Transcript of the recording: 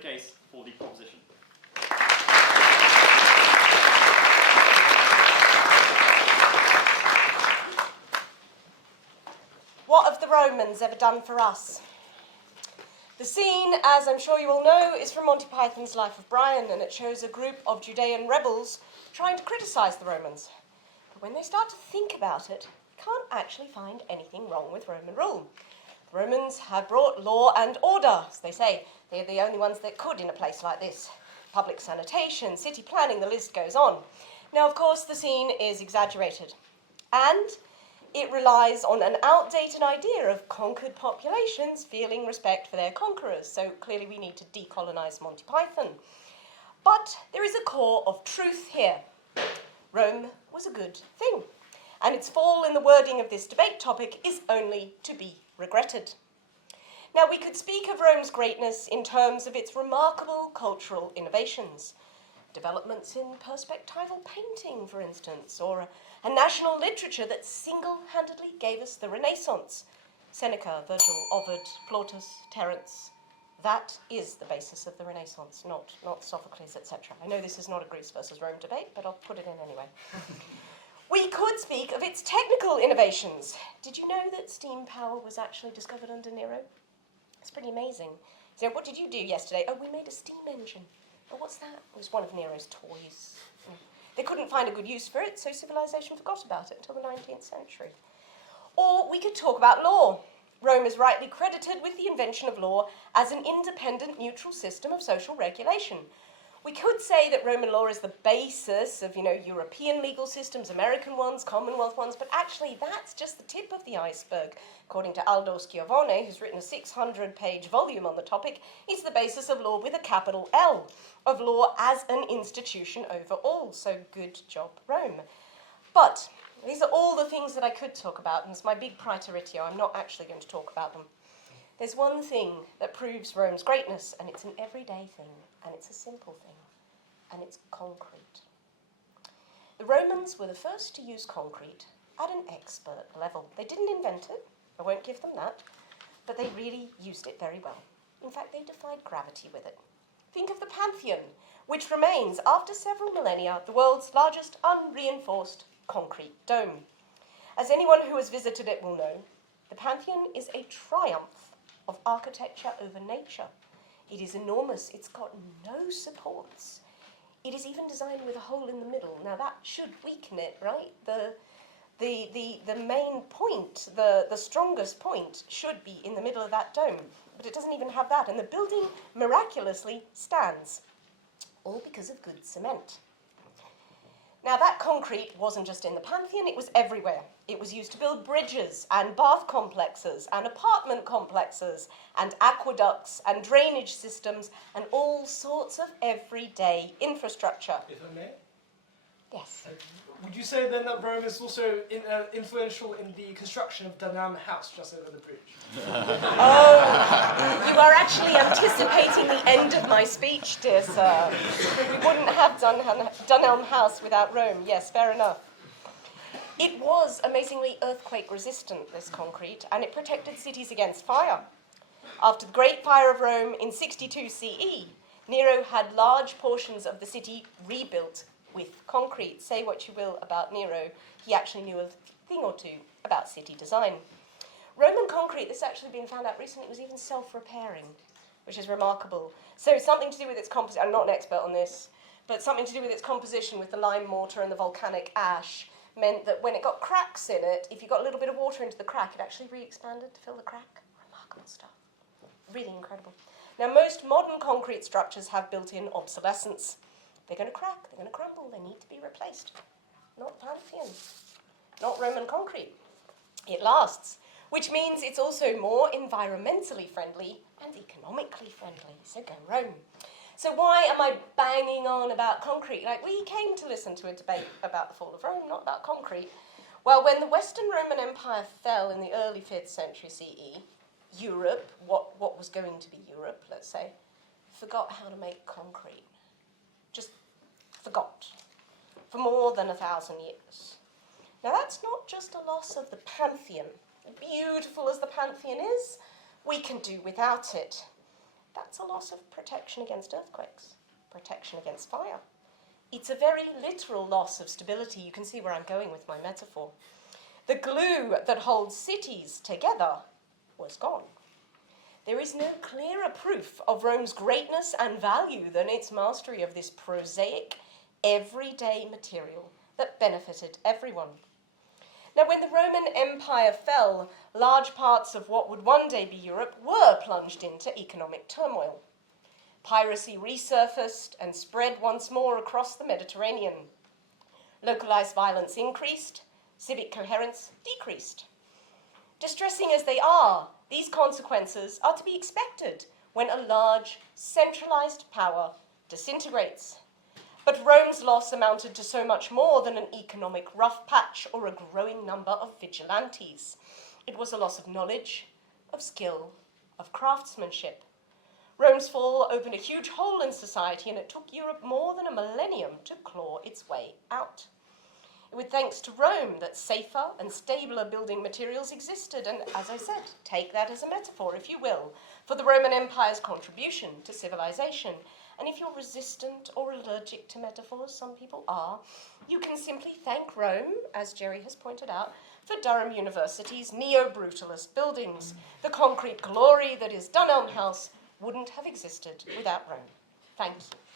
the case for the proposition. What have the Romans ever done for us? The scene, as I'm sure you all know, is from Monty Python's Life of Brian, and it shows a group of Judean rebels trying to criticise the Romans. But when they start to think about it, they can't actually find anything wrong with Roman rule. The Romans have brought law and order, as they say. They're the only ones that could in a place like this. Public sanitation, city planning, the list goes on. Now, of course, the scene is exaggerated, and it relies on an outdated idea of conquered populations feeling respect for their conquerors. So clearly we need to decolonise Monty Python. But there is a core of truth here. Rome was a good thing, and its fall in the wording of this debate topic is only to be regretted. Now, we could speak of Rome's greatness in terms of its remarkable cultural innovations. Developments in perspectival painting, for instance, or a national literature that single-handedly gave us the Renaissance. Seneca, Virgil, Ovid, Plautus, Terence. That is the basis of the Renaissance, not Sophocles, etc. I know this is not a Greece versus Rome debate, but I'll put it in anyway. We could speak of its technical innovations. Did you know that steam power was actually discovered under Nero? It's pretty amazing. So what did you do yesterday? Oh, we made a steam engine. Oh, what's that? It was one of Nero's toys. They couldn't find a good use for it, so civilization forgot about it until the 19th century. Or we could talk about law. Rome is rightly credited with the invention of law as an independent, neutral system of social regulation. We could say that Roman law is the basis of, European legal systems, American ones, Commonwealth ones, but actually that's just the tip of the iceberg. According to Aldo Schiavone, who's written a 600-page volume on the topic, it's the basis of law with a capital L, of law as an institution overall. So good job, Rome. But these are all the things that I could talk about, and it's my big praeteritio. I'm not actually going to talk about them. There's one thing that proves Rome's greatness, and it's an everyday thing, and it's a simple thing, and it's concrete. The Romans were the first to use concrete at an expert level. They didn't invent it, I won't give them that, but they really used it very well. In fact, they defied gravity with it. Think of the Pantheon, which remains, after several millennia, the world's largest unreinforced concrete dome. As anyone who has visited it will know, the Pantheon is a triumph of architecture over nature. It is enormous. It's got no supports. It is even designed with a hole in the middle. Now that should weaken it, right? The main point, the strongest point should be in the middle of that dome, but it doesn't even have that. And the building miraculously stands, all because of good cement. Now, that concrete wasn't just in the Pantheon, it was everywhere. It was used to build bridges and bath complexes and apartment complexes and aqueducts and drainage systems and all sorts of everyday infrastructure. If I may? Yes. Would you say then that Rome is also influential in the construction of Durham House just over the bridge? Oh, you are actually anticipating the end of my speech, dear sir. We wouldn't have Durham House without Rome. Yes, fair enough. It was amazingly earthquake-resistant, this concrete, and it protected cities against fire. After the Great Fire of Rome in 62 CE, Nero had large portions of the city rebuilt with concrete. Say what you will about Nero, he actually knew a thing or two about city design. Roman concrete, this has actually been found out recently, was even self-repairing, which is remarkable. So something to do with its composition, I'm not an expert on this, but something to do with its composition with the lime mortar and the volcanic ash meant that when it got cracks in it, if you got a little bit of water into the crack, it actually re-expanded to fill the crack. Remarkable stuff. Really incredible. Now, most modern concrete structures have built-in obsolescence. They're going to crack, they're going to crumble, they need to be replaced. Not Pantheon, not Roman concrete. It lasts, which means it's also more environmentally friendly and economically friendly. So go Rome. So why am I banging on about concrete? We came to listen to a debate about the fall of Rome, not about concrete. Well, when the Western Roman Empire fell in the early 5th century CE, Europe, what was going to be Europe, let's say, forgot how to make concrete. Just forgot. For more than 1,000 years. Now that's not just a loss of the Pantheon. Beautiful as the Pantheon is, we can do without it. that's a loss of protection against earthquakes, protection against fire. It's a very literal loss of stability. You can see where I'm going with my metaphor. The glue that holds cities together was gone. There is no clearer proof of Rome's greatness and value than its mastery of this prosaic, everyday material that benefited everyone. Now, when the Roman Empire fell, large parts of what would one day be Europe were plunged into economic turmoil. Piracy resurfaced and spread once more across the Mediterranean. Localized violence increased, civic coherence decreased. Distressing as they are, these consequences are to be expected when a large, centralized power disintegrates. But Rome's loss amounted to so much more than an economic rough patch or a growing number of vigilantes. It was a loss of knowledge, of skill, of craftsmanship. Rome's fall opened a huge hole in society, and it took Europe more than a millennium to claw its way out. It was thanks to Rome that safer and stabler building materials existed, and as I said, take that as a metaphor, if you will, for the Roman Empire's contribution to civilization. And if you're resistant or allergic to metaphors, some people are, you can simply thank Rome, as Jerry has pointed out, for Durham University's neo-brutalist buildings. The concrete glory that is Durham House wouldn't have existed without Rome. Thank you.